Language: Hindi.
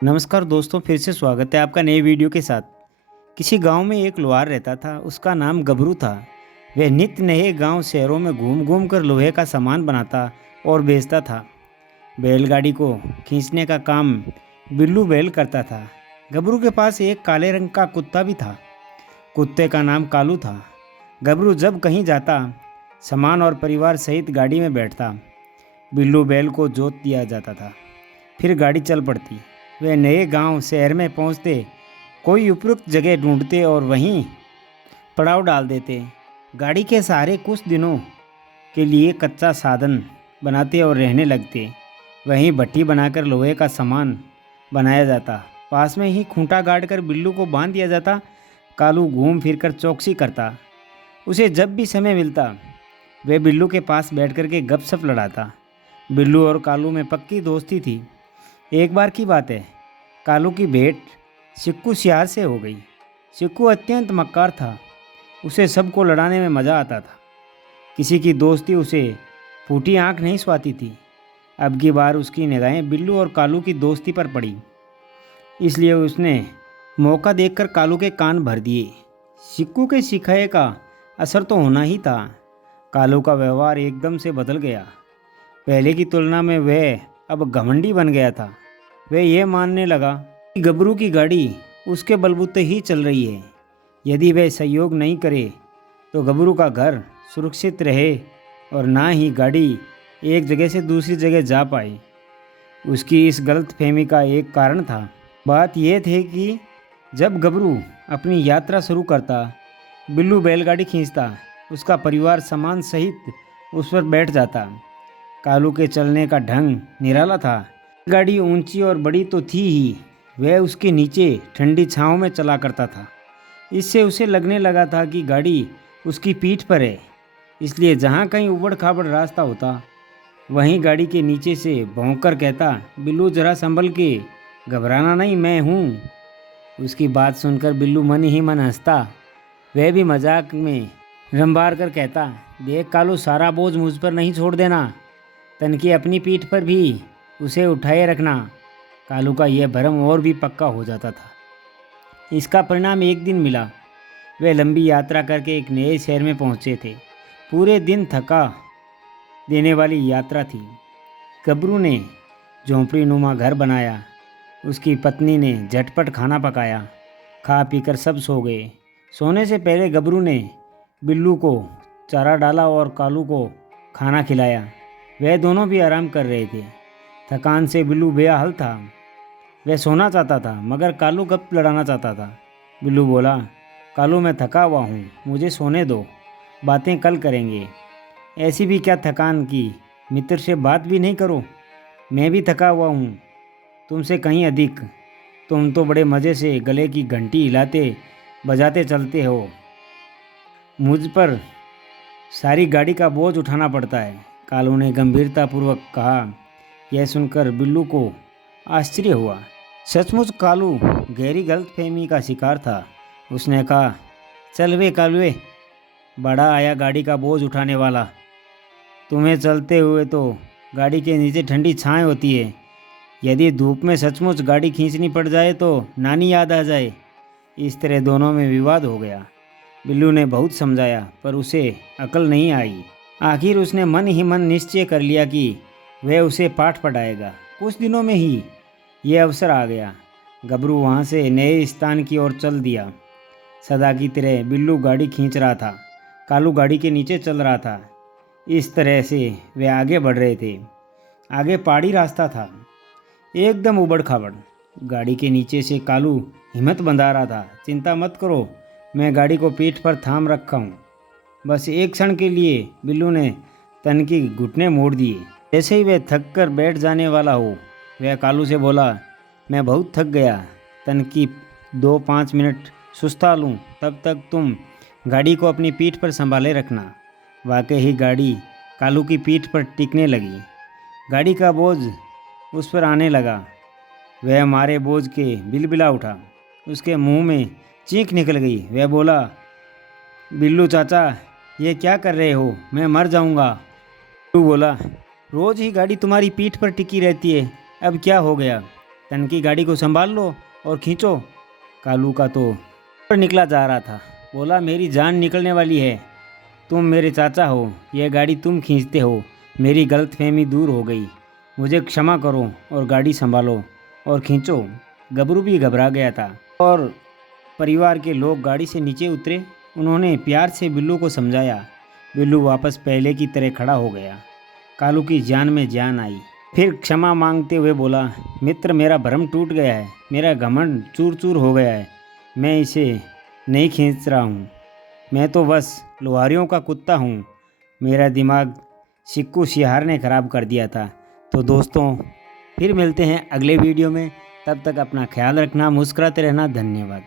नमस्कार दोस्तों, फिर से स्वागत है आपका नए वीडियो के साथ। किसी गांव में एक लोहार रहता था। उसका नाम गबरू था। वह नित्य नए गांव शहरों में घूम घूम कर लोहे का सामान बनाता और बेचता था। बैलगाड़ी को खींचने का काम बिल्लू बैल करता था। गबरू के पास एक काले रंग का कुत्ता भी था। कुत्ते का नाम कालू था। गबरू जब कहीं जाता, सामान और परिवार सहित गाड़ी में बैठता। बिल्लू बैल को जोत दिया जाता था, फिर गाड़ी चल पड़ती। वे नए गांव शहर में पहुंचते, कोई उपयुक्त जगह ढूंढते और वहीं पड़ाव डाल देते। गाड़ी के सहारे कुछ दिनों के लिए कच्चा साधन बनाते और रहने लगते। वहीं भट्टी बनाकर लोहे का सामान बनाया जाता। पास में ही खूंटा गाड़ कर बिल्लू को बांध दिया जाता। कालू घूम फिर कर चौकसी करता। उसे जब भी समय मिलता, वह बिल्लू के पास बैठ कर के गपशप लड़ाता। बिल्लू और कालू में पक्की दोस्ती थी। एक बार की बात है, कालू की भेंट सिक्कू सियार से हो गई। सिक्कू अत्यंत मक्कार था। उसे सबको लड़ाने में मज़ा आता था। किसी की दोस्ती उसे फूटी आंख नहीं सुहाती थी। अब की बार उसकी निगाहें बिल्लू और कालू की दोस्ती पर पड़ी, इसलिए उसने मौका देखकर कालू के कान भर दिए। सिक्कू के सिखाए का असर तो होना ही था। कालू का व्यवहार एकदम से बदल गया। पहले की तुलना में वह अब घमंडी बन गया था। वह यह मानने लगा कि गबरू की गाड़ी उसके बलबूते ही चल रही है। यदि वह सहयोग नहीं करे तो गबरू का घर सुरक्षित रहे और ना ही गाड़ी एक जगह से दूसरी जगह जा पाए। उसकी इस गलतफहमी का एक कारण था। बात यह थी कि जब गबरू अपनी यात्रा शुरू करता, बिल्लू बैलगाड़ी खींचता, उसका परिवार सामान सहित उस पर बैठ जाता। कालू के चलने का ढंग निराला था। गाड़ी ऊंची और बड़ी तो थी ही, वह उसके नीचे ठंडी छांव में चला करता था। इससे उसे लगने लगा था कि गाड़ी उसकी पीठ पर है। इसलिए जहाँ कहीं उबड़ खाबड़ रास्ता होता, वहीं गाड़ी के नीचे से भौंककर कहता, बिल्लू जरा संभल के, घबराना नहीं, मैं हूँ। उसकी बात सुनकर बिल्लू मन ही मन हंसता। वह भी मजाक में रंभार कर कहता, देख कालू, सारा बोझ मुझ पर नहीं छोड़ देना, तन की अपनी पीठ पर भी उसे उठाए रखना। कालू का यह भरम और भी पक्का हो जाता था। इसका परिणाम एक दिन मिला। वे लंबी यात्रा करके एक नए शहर में पहुंचे थे। पूरे दिन थका देने वाली यात्रा थी। गबरू ने झोंपड़ी नुमा घर बनाया। उसकी पत्नी ने झटपट खाना पकाया। खा पीकर सब सो गए। सोने से पहले गबरू ने बिल्लू को चारा डाला और कालू को खाना खिलाया। वह दोनों भी आराम कर रहे थे। थकान से बिल्लू बेहाल था। वह सोना चाहता था, मगर कालू गप लड़ाना चाहता था। बिल्लू बोला, कालू, मैं थका हुआ हूँ, मुझे सोने दो, बातें कल करेंगे। ऐसी भी क्या थकान की मित्र से बात भी नहीं करो। मैं भी थका हुआ हूँ, तुमसे कहीं अधिक। तुम तो बड़े मज़े से गले की घंटी हिलाते बजाते चलते हो। मुझ पर सारी गाड़ी का बोझ उठाना पड़ता है। कालू ने गंभीरतापूर्वक कहा। यह सुनकर बिल्लू को आश्चर्य हुआ। सचमुच कालू गहरी गलतफहमी का शिकार था। उसने कहा, चल वे कालुए, बड़ा आया गाड़ी का बोझ उठाने वाला। तुम्हें चलते हुए तो गाड़ी के नीचे ठंडी छाँव होती है। यदि धूप में सचमुच गाड़ी खींचनी पड़ जाए तो नानी याद आ जाए। इस तरह दोनों में विवाद हो गया। बिल्लू ने बहुत समझाया, पर उसे अकल नहीं आई। आखिर उसने मन ही मन निश्चय कर लिया कि वह उसे पाठ पढ़ाएगा। कुछ दिनों में ही यह अवसर आ गया। गबरू वहाँ से नए स्थान की ओर चल दिया। सदा की तरह बिल्लू गाड़ी खींच रहा था, कालू गाड़ी के नीचे चल रहा था। इस तरह से वे आगे बढ़ रहे थे। आगे पहाड़ी रास्ता था, एकदम उबड़ खाबड़। गाड़ी के नीचे से कालू हिम्मत बंधा रहा था। चिंता मत करो, मैं गाड़ी को पीठ पर थाम रखा हूँ। बस एक क्षण के लिए बिल्लू ने तन की घुटने मोड़ दिए। जैसे ही वह थक कर बैठ जाने वाला हो, वह कालू से बोला, मैं बहुत थक गया, तन की 2-5 मिनट सुस्ता लूँ, तब तक तुम गाड़ी को अपनी पीठ पर संभाले रखना। वाकई ही गाड़ी कालू की पीठ पर टिकने लगी। गाड़ी का बोझ उस पर आने लगा। वह मारे बोझ के बिलबिला उठा। उसके मुंह में चीख निकल गई। वह बोला, बिल्लू चाचा, ये क्या कर रहे हो, मैं मर जाऊंगा। बिल्लू बोला, रोज ही गाड़ी तुम्हारी पीठ पर टिकी रहती है, अब क्या हो गया। तनकी गाड़ी को संभाल लो और खींचो। कालू का तो ऊपर निकला जा रहा था। बोला, मेरी जान निकलने वाली है, तुम मेरे चाचा हो, यह गाड़ी तुम खींचते हो, मेरी गलतफहमी दूर हो गई, मुझे क्षमा करो और गाड़ी संभालो और खींचो। गबरू भी घबरा गया था और परिवार के लोग गाड़ी से नीचे उतरे। उन्होंने प्यार से बिल्लू को समझाया। बिल्लू वापस पहले की तरह खड़ा हो गया। कालू की जान में जान आई। फिर क्षमा मांगते हुए बोला, मित्र, मेरा भ्रम टूट गया है, मेरा घमंड चूर चूर हो गया है, मैं इसे नहीं खींच रहा हूँ, मैं तो बस लोहारियों का कुत्ता हूँ, मेरा दिमाग सिक्कू सिहार ने ख़राब कर दिया था। तो दोस्तों, फिर मिलते हैं अगले वीडियो में, तब तक अपना ख्याल रखना, मुस्कुराते रहना। धन्यवाद।